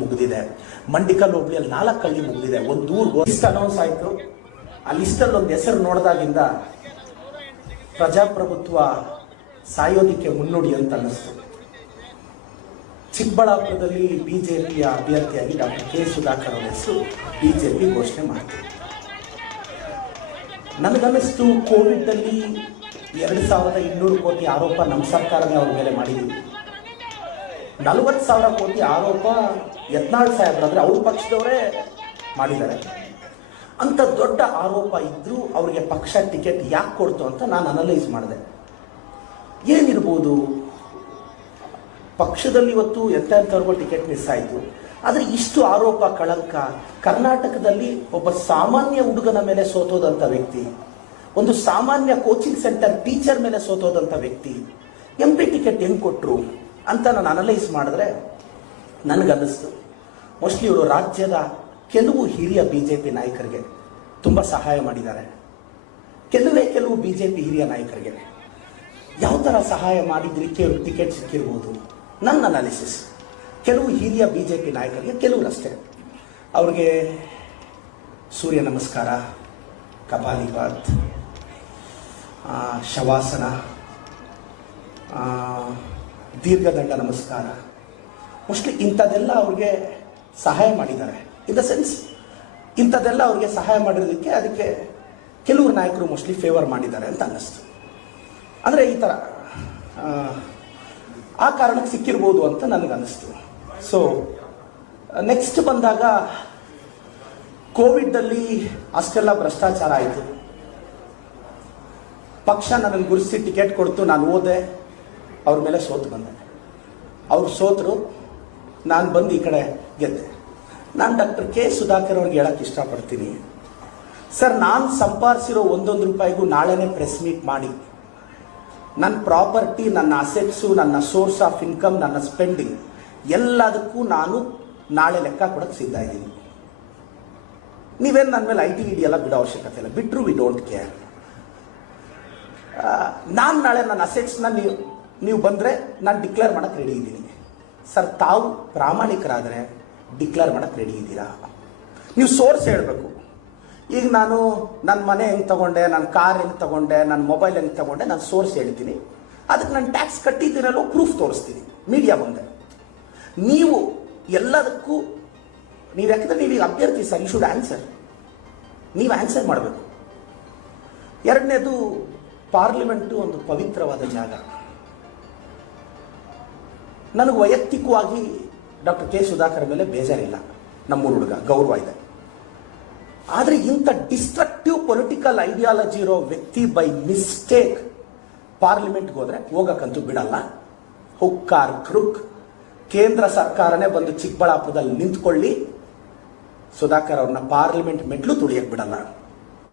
ಮುಗಿದಿದೆ ಮಂಡಿಕಲ್ ಹೋಬಳಿಯಲ್ಲಿ ನಾಲ್ಕು ಹಳ್ಳಿ ಮುಗಿದಿದೆ ಒಂದು ಊರು ಲಿಸ್ಟ್ ಅನೌನ್ಸ್ ಆಯಿತು ಆ ಲಿಸ್ಟಲ್ಲಿ ಒಂದು ಹೆಸರು ನೋಡಿದಾಗಿಂದ ಪ್ರಜಾಪ್ರಭುತ್ವ ಸಾಯೋದಿಕ್ಕೆ ಮುನ್ನುಡಿ ಅಂತ ಅನ್ನಿಸ್ತು ಚಿಕ್ಕಬಳ್ಳಾಪುರದಲ್ಲಿ ಬಿಜೆಪಿಯ ಅಭ್ಯರ್ಥಿಯಾಗಿ ಡಾಕ್ಟರ್ ಕೆ ಸುಧಾಕರ್ ಅವರ ಹೆಸರು ಬಿಜೆಪಿ ಘೋಷಣೆ ಮಾಡ್ತೀವಿ ನನಗನ್ನಿಸ್ತು ಕೋವಿಡ್ ಅಲ್ಲಿ ಎರಡು ಸಾವಿರದ ಇನ್ನೂರು ಕೋಟಿ ಆರೋಪ ನಮ್ಮ ಸರ್ಕಾರನೇ ಅವ್ರ ಮೇಲೆ ಮಾಡಿದ್ವಿ ನಲ್ವತ್ತು ಸಾವಿರ ಕೋಟಿ ಆರೋಪ ಯತ್ನಾಳ್ ಸಾಹೇಬ್ರ ಅಂದರೆ ಅವ್ರ ಪಕ್ಷದವರೇ ಮಾಡಿದ್ದಾರೆ ಅಂತ ದೊಡ್ಡ ಆರೋಪ ಇದ್ದರೂ ಅವರಿಗೆ ಪಕ್ಷ ಟಿಕೆಟ್ ಯಾಕೆ ಕೊಡ್ತು ಅಂತ ನಾನು ಅನಲೈಸ್ ಮಾಡಿದೆ ಏನಿರ್ಬೋದು ಪಕ್ಷದಲ್ಲಿ ಇವತ್ತು ಎಂಥ ಎಂಥವ್ರಿಗೂ ಟಿಕೆಟ್ ಮಿಸ್ ಆಯಿತು ಆದರೆ ಇಷ್ಟು ಆರೋಪ ಕಳಂಕ ಕರ್ನಾಟಕದಲ್ಲಿ ಒಬ್ಬ ಸಾಮಾನ್ಯ ಹುಡುಗನ ಮೇಲೆ ಸೋತೋದಂಥ ವ್ಯಕ್ತಿ ಒಂದು ಸಾಮಾನ್ಯ ಕೋಚಿಂಗ್ ಸೆಂಟರ್ ಟೀಚರ್ ಮೇಲೆ ಸೋತೋದಂಥ ವ್ಯಕ್ತಿ ಎಂ ಪಿ ಟಿಕೆಟ್ ಹೆಂಗೆ ಕೊಟ್ಟರು ಅಂತ ನಾನು ಅನಲೈಸ್ ಮಾಡಿದ್ರೆ ನನಗನ್ನಿಸ್ತು ಮೋಸ್ಟ್ಲಿ ಇವರು ರಾಜ್ಯದ ಕೆಲವು ಹಿರಿಯ ಬಿ ಜೆ ಪಿ ನಾಯಕರಿಗೆ ತುಂಬ ಸಹಾಯ ಮಾಡಿದ್ದಾರೆ ಕೆಲವೇ ಕೆಲವು ಬಿ ಜೆ ಪಿ ಹಿರಿಯ ನಾಯಕರಿಗೆ ಯಾವ ಥರ ಸಹಾಯ ಮಾಡಿದ್ದಕ್ಕೆ ಕೆಲವು ಟಿಕೆಟ್ ಸಿಕ್ಕಿರ್ಬೋದು ನನ್ನ ಅನಾಲಿಸಿಸ್ ಕೆಲವು ಹಿರಿಯ ಬಿ ಜೆ ಪಿ ನಾಯಕರಿಗೆ ಕೆಲವರಷ್ಟೇ ಅವ್ರಿಗೆ ಸೂರ್ಯ ನಮಸ್ಕಾರ ಕಪಾಲಿಪಾತ್ ಶವಾಸನ ದೀರ್ಘದಂಡ ನಮಸ್ಕಾರ ಮೋಸ್ಟ್ಲಿ ಇಂಥದೆಲ್ಲ ಅವ್ರಿಗೆ ಸಹಾಯ ಮಾಡಿದ್ದಾರೆ ಇನ್ ದ ಸೆನ್ಸ್ ಇಂಥದ್ದೆಲ್ಲ ಅವ್ರಿಗೆ ಸಹಾಯ ಮಾಡಿರೋದಕ್ಕೆ ಅದಕ್ಕೆ ಕೆಲವು ನಾಯಕರು ಮೋಸ್ಟ್ಲಿ ಫೇವರ್ ಮಾಡಿದ್ದಾರೆ ಅಂತ ಅನ್ನಿಸ್ತು ಅಂದರೆ ಈ ಥರ ಆ ಕಾರಣಕ್ಕೆ ಸಿಕ್ಕಿರ್ಬೋದು ಅಂತ ನನಗನ್ನಿಸ್ತು ಸೊ ನೆಕ್ಸ್ಟ್ ಬಂದಾಗ ಕೋವಿಡಲ್ಲಿ ಅಷ್ಟೆಲ್ಲ ಭ್ರಷ್ಟಾಚಾರ ಆಯಿತು ಪಕ್ಷ ನನಗೆ ಗುರುಸಿ ಟಿಕೆಟ್ ಕೊಡ್ತು ನಾನು ಓದೆ ಅವ್ರ ಮೇಲೆ ಸೋತು ಬಂದೆ ಅವ್ರು ಸೋತರು ನಾನು ಬಂದು ಈ ಕಡೆ ಗೆದ್ದೆ ನಾನು ಡಾಕ್ಟರ್ ಕೆ ಸುಧಾಕರ್ ಅವ್ರಿಗೆ ಹೇಳಕ್ಕೆ ಇಷ್ಟಪಡ್ತೀನಿ ಸರ್ ನಾನು ಸಂಪಾದಿಸಿರೋ ಒಂದೊಂದು ರೂಪಾಯಿಗೂ ನಾಳೆನೇ ಪ್ರೆಸ್ ಮೀಟ್ ಮಾಡಿ ನನ್ನ ಪ್ರಾಪರ್ಟಿ ನನ್ನ ಅಸೆಟ್ಸು ನನ್ನ ಸೋರ್ಸ್ ಆಫ್ ಇನ್ಕಮ್ ನನ್ನ ಸ್ಪೆಂಡಿಂಗ್ ಎಲ್ಲದಕ್ಕೂ ನಾನು ನಾಳೆ ಲೆಕ್ಕ ಕೊಡಕ್ಕೆ ಸಿದ್ಧ ಇದ್ದೀನಿ ನೀವೇನು ನನ್ನ ಮೇಲೆ ಐ ಟಿ ಇಡಿ ಎಲ್ಲ ಬಿಡೋ ಅವಶ್ಯಕತೆ ಇಲ್ಲ ಬಿಟ್ಟರು ವಿ ಡೋಂಟ್ ಕೇರ್ ನಾನು ನಾಳೆ ನನ್ನ ಅಸೆಟ್ಸ್ನ ನೀವು ನೀವು ಬಂದರೆ ನಾನು ಡಿಕ್ಲೇರ್ ಮಾಡೋಕ್ಕೆ ರೆಡಿ ಇದ್ದೀನಿ ಸರ್ ತಾವು ಪ್ರಾಮಾಣಿಕರಾದರೆ ಡಿಕ್ಲೇರ್ ಮಾಡೋಕ್ಕೆ ರೆಡಿ ಇದ್ದೀರಾ ನೀವು ಸೋರ್ಸ್ ಹೇಳಬೇಕು ಈಗ ನಾನು ನನ್ನ ಮನೆ ಹೆಂಗೆ ತಗೊಂಡೆ ನನ್ನ ಕಾರ್ ಹೆಂಗೆ ತಗೊಂಡೆ ನನ್ನ ಮೊಬೈಲ್ ಹೆಂಗೆ ತಗೊಂಡೆ ನಾನು ಸೋರ್ಸ್ ಹೇಳ್ತೀನಿ ಅದಕ್ಕೆ ನಾನು ಟ್ಯಾಕ್ಸ್ ಕಟ್ಟಿದ್ದೀರಲ್ಲೋ ಪ್ರೂಫ್ ತೋರಿಸ್ತೀನಿ ಮೀಡಿಯಾ ಮುಂದೆ ನೀವು ಎಲ್ಲದಕ್ಕೂ ನೀವು ಯಾಕಂದರೆ ಈಗ ಅಭ್ಯರ್ಥಿ ಸರ್ ಯು ಶುಡ್ ಆನ್ಸರ್ ನೀವು ಆನ್ಸರ್ ಮಾಡಬೇಕು ಎರಡನೇದು ಪಾರ್ಲಿಮೆಂಟು ಒಂದು ಪವಿತ್ರವಾದ ಜಾಗ ನನಗೆ ವೈಯಕ್ತಿಕವಾಗಿ ಡಾಕ್ಟರ್ ಕೆ ಸುಧಾಕರ್ ಮೇಲೆ ಬೇಜಾರಿಲ್ಲ ನಮ್ಮೂರು ಹುಡುಗ ಗೌರವ ಇದೆ ಆದರೆ ಇಂಥ ಡಿಸ್ಟ್ರಕ್ಟಿವ್ ಪೊಲಿಟಿಕಲ್ ಐಡಿಯಾಲಜಿ ಇರೋ ವ್ಯಕ್ತಿ ಬೈ ಮಿಸ್ಟೇಕ್ ಪಾರ್ಲಿಮೆಂಟ್ಗೆ ಹೋದರೆ ಹೋಗೋಕ್ಕಂತೂ ಬಿಡಲ್ಲ ಹುಕ್ಕಾರ್ ಕ್ರುಕ್ ಕೇಂದ್ರ ಸರ್ಕಾರನೇ ಬಂದು ಚಿಕ್ಕಬಳ್ಳಾಪುರದಲ್ಲಿ ನಿಂತ್ಕೊಳ್ಳಿ ಸುಧಾಕರ್ ಅವ್ರನ್ನ ಪಾರ್ಲಿಮೆಂಟ್ ಮೆಟ್ಲು ತುಳಿಯಕ್ಕೆ ಬಿಡಲ್ಲ